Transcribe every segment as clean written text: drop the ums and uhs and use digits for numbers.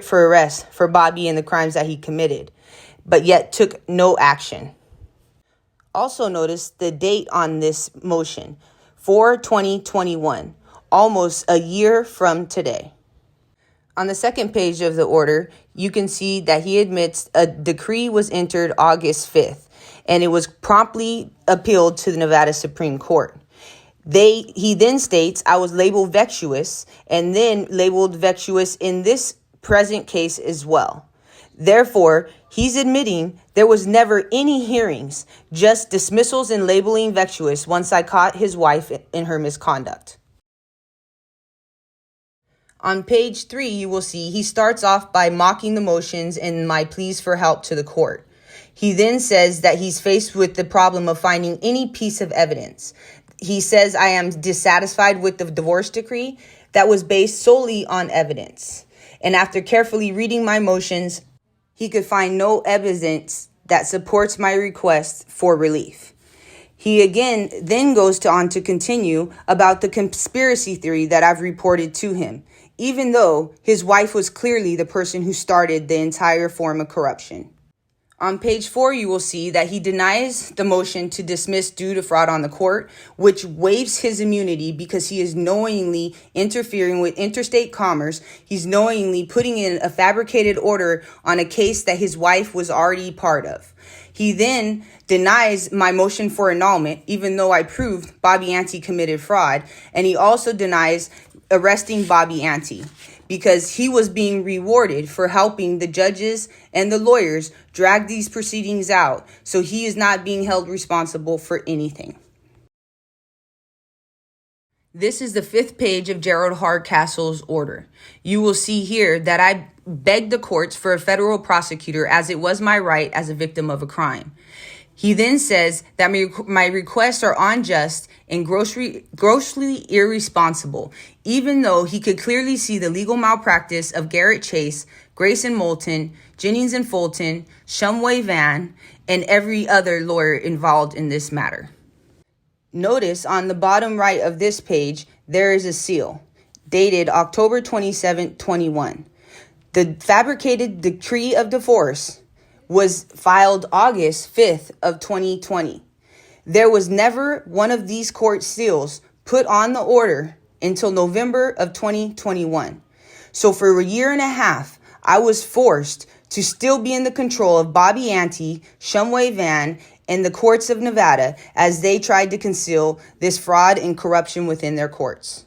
for arrest for Bobby and the crimes that he committed, but yet took no action. Also notice the date on this motion, 4/20/21, almost a year from today. On the second page of the order, you can see that he admits a decree was entered August 5th, and it was promptly appealed to the Nevada Supreme Court. He then states, I was labeled vexuous, and then labeled vexuous in this present case as well. Therefore, he's admitting there was never any hearings, just dismissals and labeling vexuous once I caught his wife in her misconduct. On page 3, you will see he starts off by mocking the motions and my pleas for help to the court. He then says that he's faced with the problem of finding any piece of evidence. He says, I am dissatisfied with the divorce decree that was based solely on evidence. And after carefully reading my motions, he could find no evidence that supports my request for relief. He again then goes on to continue about the conspiracy theory that I've reported to him, even though his wife was clearly the person who started the entire form of corruption. On page 4, you will see that he denies the motion to dismiss due to fraud on the court, which waives his immunity because he is knowingly interfering with interstate commerce. He's knowingly putting in a fabricated order on a case that his wife was already part of. He then denies my motion for annulment, even though I proved Bobby Ante committed fraud. And he also denies arresting Bobby Ante because he was being rewarded for helping the judges and the lawyers drag these proceedings out. So he is not being held responsible for anything. This is the 5th page of Gerald Hardcastle's order. You will see here that I begged the courts for a federal prosecutor as it was my right as a victim of a crime. He then says that my requests are unjust and grossly irresponsible, even though he could clearly see the legal malpractice of Garrett Chase, Grayson Moulton, Jennings and Fulton, Shumway Van, and every other lawyer involved in this matter. Notice on the bottom right of this page, there is a seal dated October 27, 21. The fabricated decree of divorce was filed August 5th of 2020. There was never one of these court seals put on the order until November of 2021. So for a year and a half, I was forced to still be in the control of Bobby Ante, Shumway Van, and the courts of Nevada as they tried to conceal this fraud and corruption within their courts.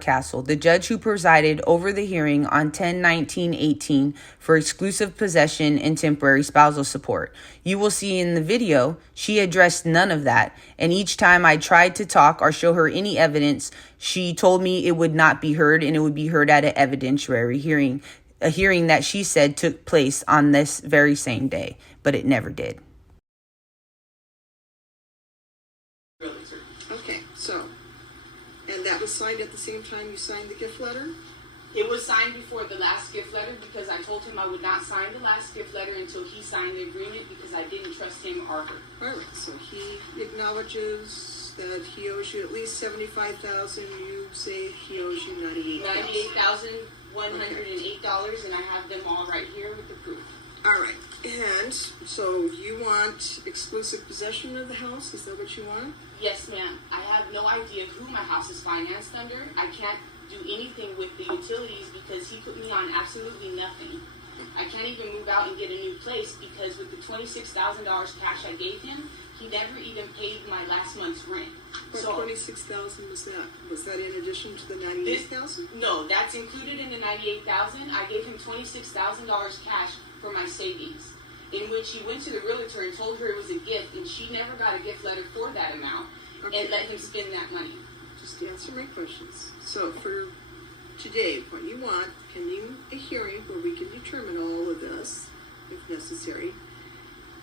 Castle, the judge who presided over the hearing on 10/19/18 for exclusive possession and temporary spousal support. You will see in the video, she addressed none of that. And each time I tried to talk or show her any evidence, she told me it would not be heard and it would be heard at an evidentiary hearing, a hearing that she said took place on this very same day, but it never did. Okay, so. And that was signed at the same time you signed the gift letter? It was signed before the last gift letter because I told him I would not sign the last gift letter until he signed the agreement because I didn't trust him or her. All right, so he acknowledges that he owes you at least $75,000. You say he owes you $98,000. $98,108, and I have them all right here with the proof. All right, and so you want exclusive possession of the house? Is that what you want? Yes, ma'am. I have no idea who my house is financed under. I can't do anything with the utilities because he put me on absolutely nothing. I can't even move out and get a new place because with the $26,000 cash I gave him, he never even paid my last month's rent. What, so $26,000 was that? Was that in addition to the $98,000? No, that's included in the $98,000. I gave him $26,000 cash for my savings, in which he went to the realtor and told her it was a gift, and she never got a gift letter for that amount, and let him spend that money. Just answer my questions. So for today, what you want, pending a hearing where we can determine all of this, if necessary,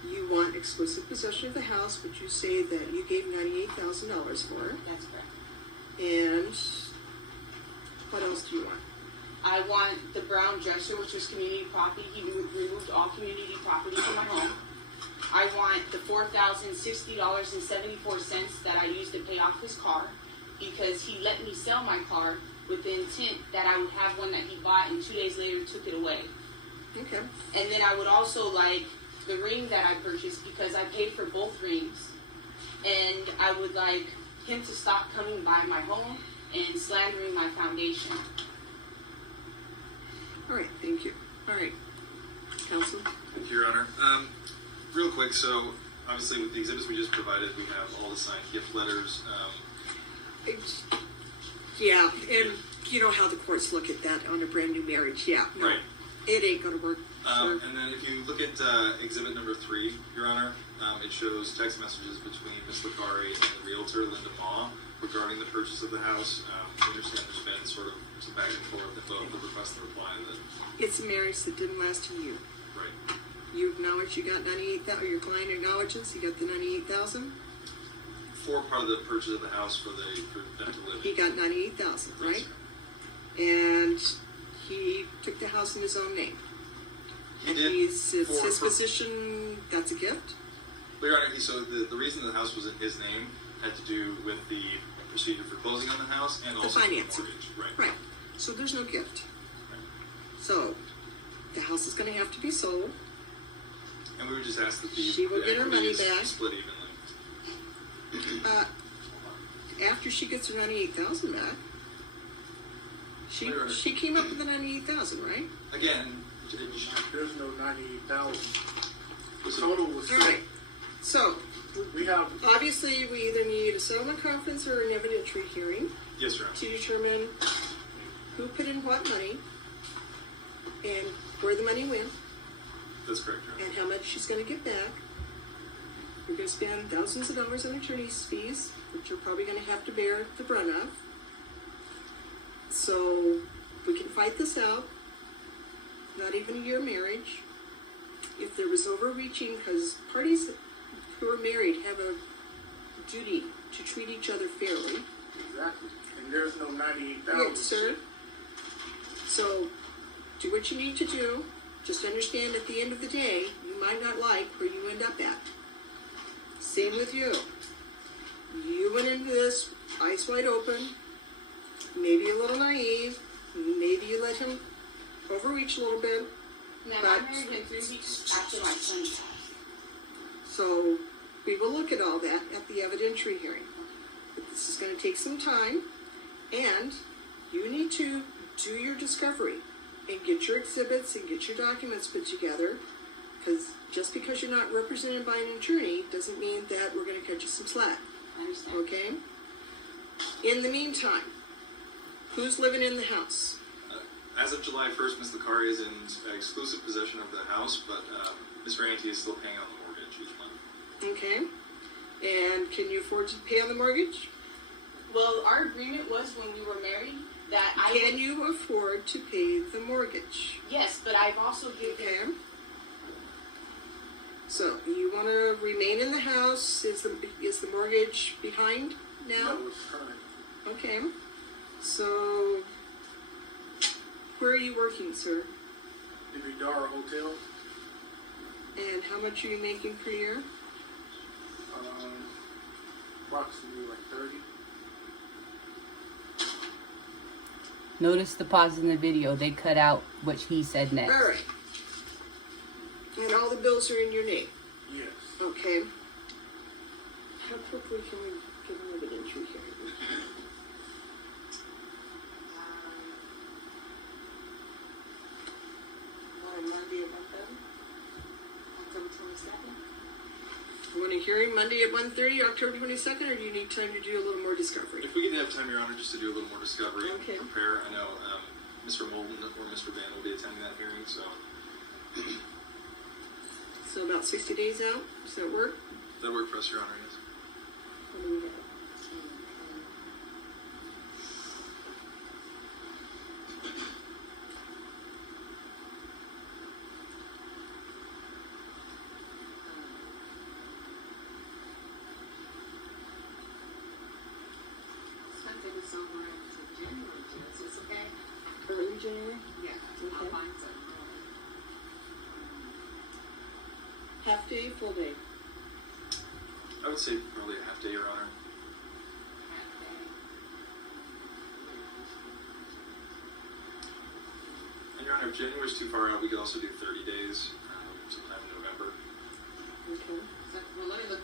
you want exclusive possession of the house, which you say that you gave $98,000 for. That's correct. And what else do you want? I want the brown dresser, which was community property. He removed all community property from my home. I want the $4,060.74 that I used to pay off his car because he let me sell my car with the intent that I would have one that he bought and 2 days later took it away. Okay. And then I would also like the ring that I purchased because I paid for both rings. And I would like him to stop coming by my home and slandering my foundation. All right, thank you. All right, counsel. Thank you, Your Honor. Real quick, so obviously with the exhibits we just provided, we have all the signed gift letters. Yeah, and you know how the courts look at that on a brand new marriage. Yeah, no, Right. It ain't gonna work. Sure. And then if you look at exhibit number 3, Your Honor, it shows text messages between Ms. Licari and the realtor, Linda Ma, regarding the purchase of the house. We understand there's been sort of some back and forth at both the request and reply that. It's a marriage that didn't last a year. Right. You acknowledge you got 98,000, or your client acknowledges you got the 98,000. For part of the purchase of the house for them to live He in. got 98,000, right? Yes. And he took the house in his own name. He And did. it's his for- position. That's a gift. But Your Honor, so the reason the house was in his name had to do with the procedure for closing on the house and The also the financing. mortgage. Right. Right. So there's no gift. Right. So the house is going to have to be sold. And we would just ask that the She will get her equity money is back. split evenly. After she gets her 98,000 back, she came up with the 98,000, right? Again, There's no 98,000. The total was All right. So We have obviously we either need a settlement conference or an evidentiary hearing yes, Your Honor. to determine who put in what money and where the money went That's correct, Your Honor. and how much she's going to get back. You're going to spend thousands of dollars on attorney's fees, which you're probably going to have to bear the brunt of. So we can fight this out. Not even a year marriage. If there was overreaching, because parties who are married have a duty to treat each other fairly. exactly, and there's no 98,000. Yes, sir. So do what you need to do. Just understand at the end of the day, you might not like where you end up at. Same with you. You went into this eyes wide open, maybe a little naive, maybe you let him overreach a little bit. Now, I married him 3 weeks after my son passed. So we will look at all that at the evidentiary hearing. But this is going to take some time, and you need to do your discovery and get your exhibits and get your documents put together, because just because you're not represented by an attorney doesn't mean that we're going to cut you some slack. I understand. Okay? In the meantime, who's living in the house? As of July 1st, Ms. Licari is in exclusive possession of the house, but Mr. Ante is still paying on the mortgage each month. Okay? And can you afford to pay on the mortgage? Well, our agreement was when we were married that I Can you afford to pay the mortgage? Yes, but I've also given Okay. So you want to remain in the house? Is the mortgage behind now? No, it's current. Okay. So where are you working, sir? The Vidara Hotel, And how much are you making per year? approximately like 30. Notice the pause in the video. They cut out what he said next. All right. And all the bills are in your name. Yes. Okay. How quickly can we get an evidentiary hearing? on Monday at 1:30, October 22nd. You want a hearing Monday at 1:30, October 22nd, or do you need time to do a little more discovery? If we could have time, Your Honor, just to do a little more discovery Okay. and prepare. I know Mr. Molden or Mr. Van will be attending that hearing, so So about 60 days out? Does that work? that worked for us, Your Honor, yes. What do we have? Something somewhere to January, Jess. It's okay? Early January? Yeah, I'll Okay. find something. Half day, full day? I would say probably a half day, Your Honor. if January's too far out, we could also do 30 days, sometime in November. Okay. So, well, let me look